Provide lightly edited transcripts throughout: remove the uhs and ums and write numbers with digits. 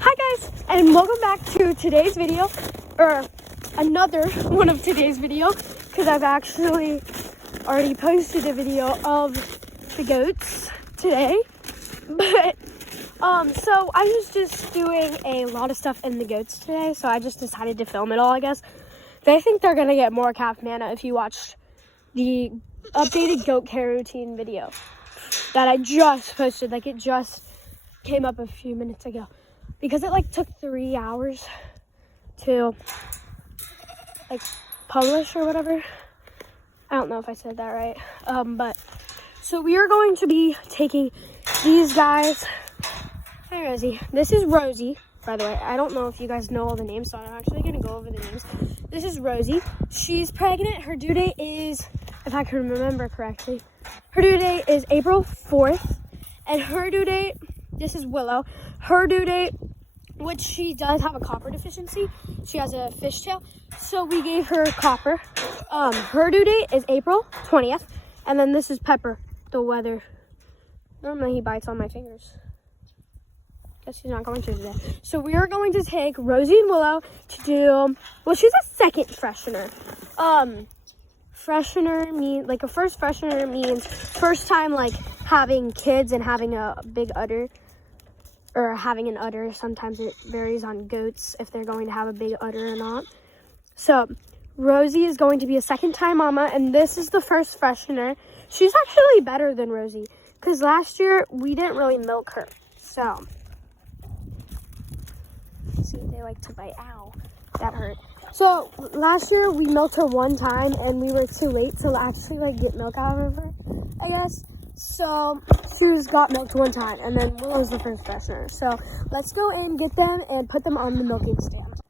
Hi guys, and welcome back to today's video, or another one of today's video, because I've actually already posted a video of the goats today. But so I was just doing a lot of stuff in the goats today, so I just decided to film it all, I guess. They think they're gonna get more calf manna if you watched the updated goat care routine video that I just posted. Like, it just came up a few minutes ago. Because it took 3 hours to publish or whatever. I don't know if I said that right. But so we are going to be taking these guys. Hi Rosie. This is Rosie, by the way. I don't know if you guys know all the names, so I'm actually gonna go over the names. This is Rosie. She's pregnant. Her due date is, if I can remember correctly, her due date is April 4th. And her due date, this is Willow. Her due date, which she does have a copper deficiency. She has a fishtail, so we gave her copper. Her due date is April 20th. And then this is Pepper, the weather. Normally he bites on my fingers. Guess he's not going to today. So we are going to take Rosie and Willow to do, well, she's a second freshener. Freshener means, a first freshener means first time having kids and having a big udder. Or having an udder. Sometimes it varies on goats if they're going to have a big udder or not. So Rosie is going to be a second time mama, and this is the first freshener. She's actually better than Rosie because last year we didn't really milk her. So see, they like to bite. Ow, that hurt. So last year we milked her one time and we were too late to actually get milk out of her, I guess. So she got milked one time, and then Willow's the first freshener. So let's go and get them and put them on the milking stand.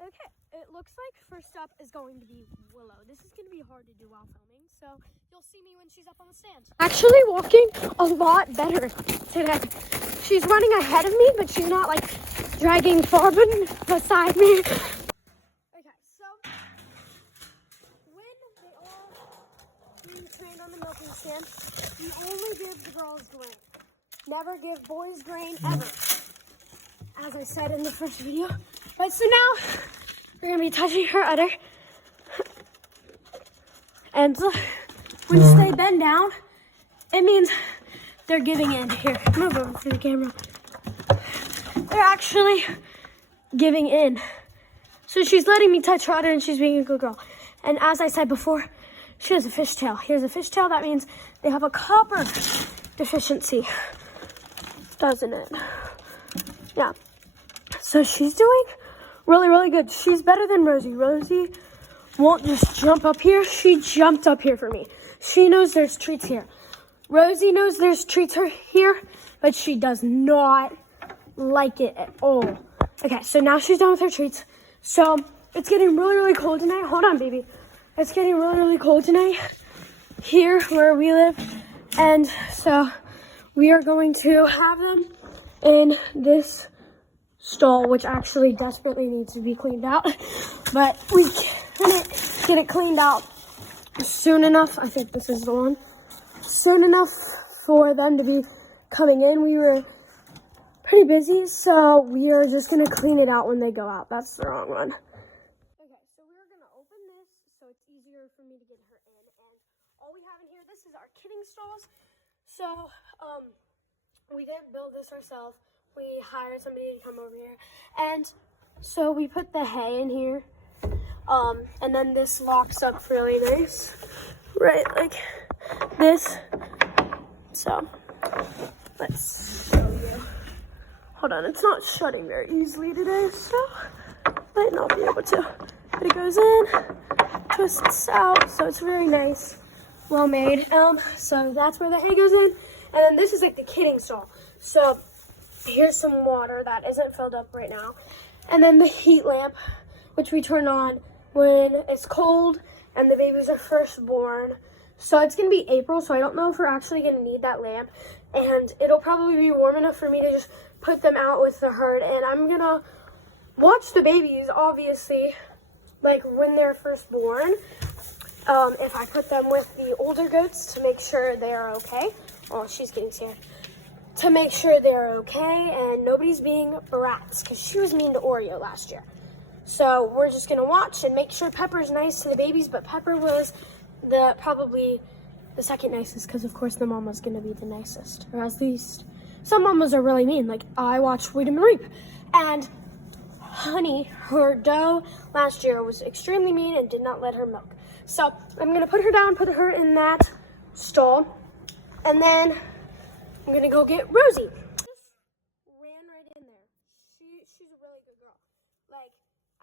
Okay, it looks like first up is going to be Willow. This is going to be hard to do while filming, so you'll see me when she's up on the stand. Actually walking a lot better today. She's running ahead of me, but she's not dragging Farbin beside me. Okay, so when they all being trained on the milking stand, you only give the girls grain. Never give boys grain, ever. As I said in the first video. But so now, we're going to be touching her udder. And when they bend down, it means they're giving in. Here, move over for the camera. They're actually giving in. So she's letting me touch her udder and she's being a good girl. And as I said before, she has a fishtail. Here's a fishtail. That means they have a copper deficiency, doesn't it? Yeah. So she's doing really, really good. She's better than Rosie. Rosie won't just jump up here. She jumped up here for me. She knows there's treats here. Rosie knows there's treats here, but she does not like it at all. Okay, so now she's done with her treats. So it's getting really, really cold tonight. Hold on, baby. It's getting really, really cold tonight here where we live. And so we are going to have them in this stall, which actually desperately needs to be cleaned out. But we couldn't get it cleaned out soon enough. I think this is the one. Soon enough for them to be coming in. We were pretty busy, so we are just going to clean it out when they go out. That's the wrong one. For me to get her in, and all we have in here, this is our kidding stalls. So we didn't build this ourselves. We hired somebody to come over here, and so we put the hay in here, and then this locks up really nice, right, like this. So let's show you. Hold on, it's not shutting very easily today, so might not be able to, but it goes in, twists out, so it's very nice, well made. So that's where the hay goes in, and then this is the kidding stall. So here's some water that isn't filled up right now, and then the heat lamp, which we turn on when it's cold and the babies are first born. So it's gonna be April, so I don't know if we're actually gonna need that lamp, and it'll probably be warm enough for me to just put them out with the herd, and I'm gonna watch the babies, obviously, when they're first born, if I put them with the older goats to make sure they are okay. Oh, she's getting scared. to make sure they're okay and nobody's being brats, because she was mean to Oreo last year. So we're just gonna watch and make sure Pepper's nice to the babies, but Pepper was probably the second nicest, because of course the mama's gonna be the nicest, or at least some mamas are really mean. Like, I watched Weed and Reap, and Honey, her doe, last year was extremely mean and did not let her milk. So I'm gonna put her down, put her in that stall, and then I'm gonna go get Rosie. Just ran right in there. She's a really good girl. Like,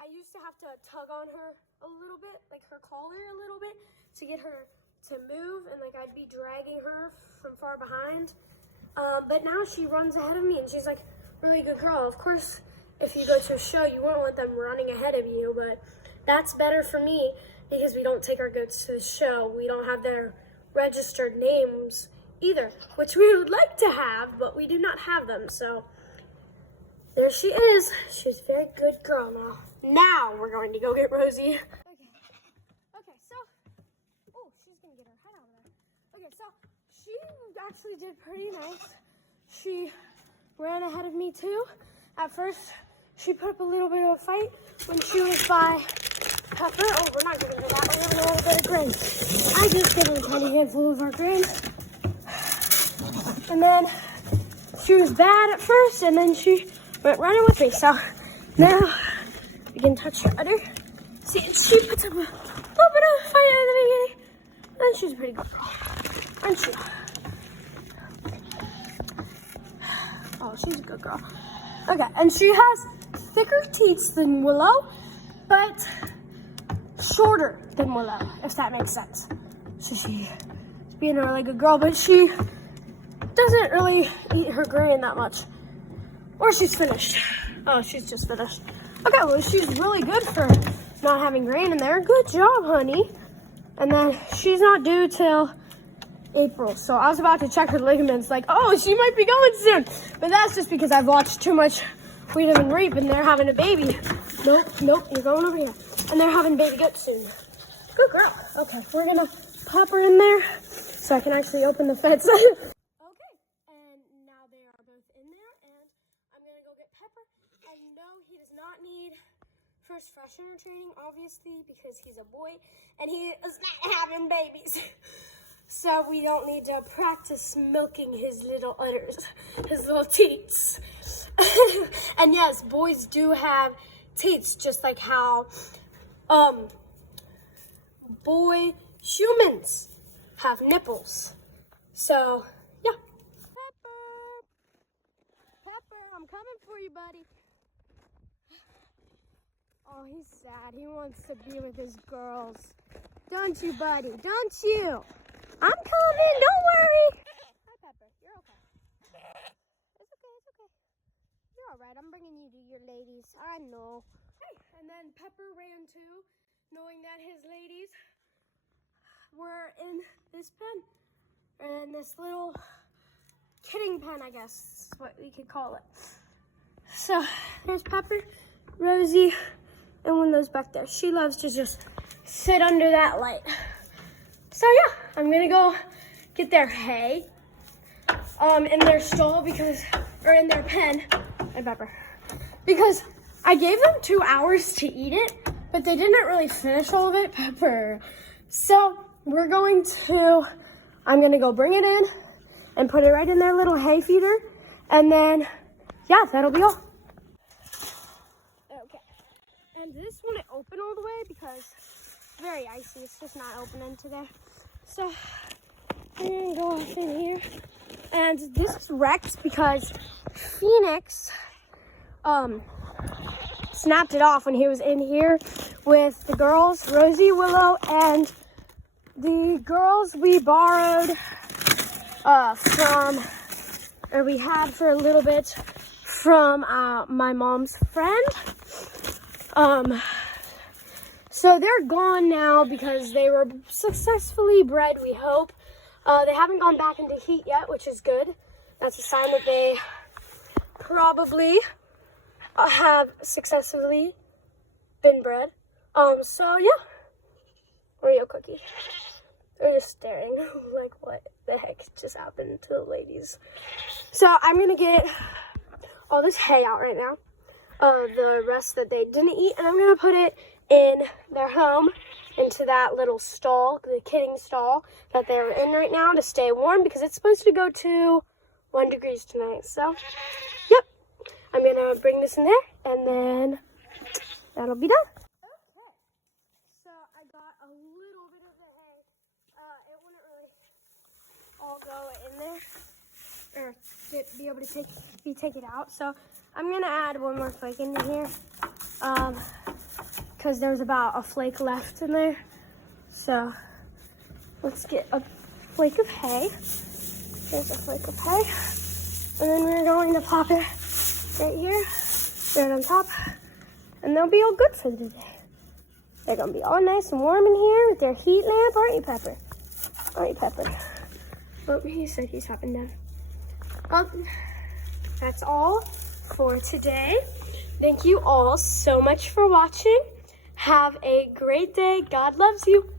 I used to have to tug on her a little bit, like her collar a little bit, to get her to move, and like I'd be dragging her from far behind. But now she runs ahead of me, and she's like a really good girl. Of course, if you go to a show, you won't want them running ahead of you, but that's better for me because we don't take our goats to the show. We don't have their registered names either, which we would like to have, but we do not have them. So there she is. She's a very good girl now. Now we're going to go get Rosie. Okay, so, oh, she's gonna get her head out of there. Okay, so she actually did pretty nice. She ran ahead of me too. At first, she put up a little bit of a fight when she was by Pepper. Oh, we're not giving her that. We're giving her a little bit of grain. I just gave her a tiny handful of our grain. And then she was bad at first, and then she went running with me. So now we can touch her udder. See, she puts up a little bit of a fight at the beginning. And she's a pretty good girl, aren't she? Oh, she's a good girl. Okay, and she has thicker teats than Willow, but shorter than Willow, if that makes sense. So she's being a really good girl, but she doesn't really eat her grain that much. Or she's finished. Oh, she's just finished. Okay, well, she's really good for not having grain in there. Good job, honey. And then she's not due till April. So I was about to check her ligaments, like, oh, she might be going soon. But that's just because I've watched too much Weed and Reap, and they're having a baby. Nope, you're going over here. And they're having baby goats soon. Good girl. Okay, we're gonna pop her in there so I can actually open the fence. Okay, and now they are both in there, and I'm gonna go get Pepper. And no, he does not need first freshener training, obviously, because he's a boy, and he is not having babies. So we don't need to practice milking his little udders, his little teats. And yes, boys do have teats, just like how boy humans have nipples. So yeah. Pepper, I'm coming for you, buddy. Oh, he's sad. He wants to be with his girls. Don't you, buddy? Don't you? I'm coming. Don't worry. Hi, Pepper. You're okay. It's okay. You're all right. I'm bringing you to your ladies. I know. Hey, and then Pepper ran too, knowing that his ladies were in this pen. In this little kidding pen, I guess is what we could call it. So there's Pepper, Rosie, and Window's back there. She loves to just sit under that light. So yeah, I'm gonna go get their hay in their stall or in their pen, and Pepper, because I gave them 2 hours to eat it, but they didn't really finish all of it, Pepper. So I'm gonna go bring it in and put it right in their little hay feeder, and then yeah, that'll be all. Okay, and this won't open all the way because it's very icy. It's just not opening today. So I'm gonna go up in here, and this is wrecked because Phoenix snapped it off when he was in here with the girls, Rosie, Willow, and the girls we borrowed we had for a little bit from my mom's friend. So they're gone now because they were successfully bred, we hope. They haven't gone back into heat yet, which is good. That's a sign that they probably have successfully been bred. So yeah, Oreo cookie. They're just staring like, what the heck just happened to the ladies. So I'm gonna get all this hay out right now. The rest that they didn't eat, and I'm gonna put it in their home, into that little stall, the kidding stall that they're in right now to stay warm because it's supposed to go to 1 degree tonight. So, yep, I'm gonna bring this in there and then that'll be done. Okay, so I got a little bit of the hay. It wouldn't really all go in there or be able to take it out. So I'm gonna add one more flake into here. Because there's about a flake left in there. So let's get a flake of hay. There's a flake of hay. And then we're going to pop it right here, right on top. And they'll be all good for the day. They're gonna be all nice and warm in here with their heat lamp, aren't you, Pepper? Aren't you, Pepper? Oh, he said he's hopping down. Well, that's all for today. Thank you all so much for watching. Have a great day. God loves you.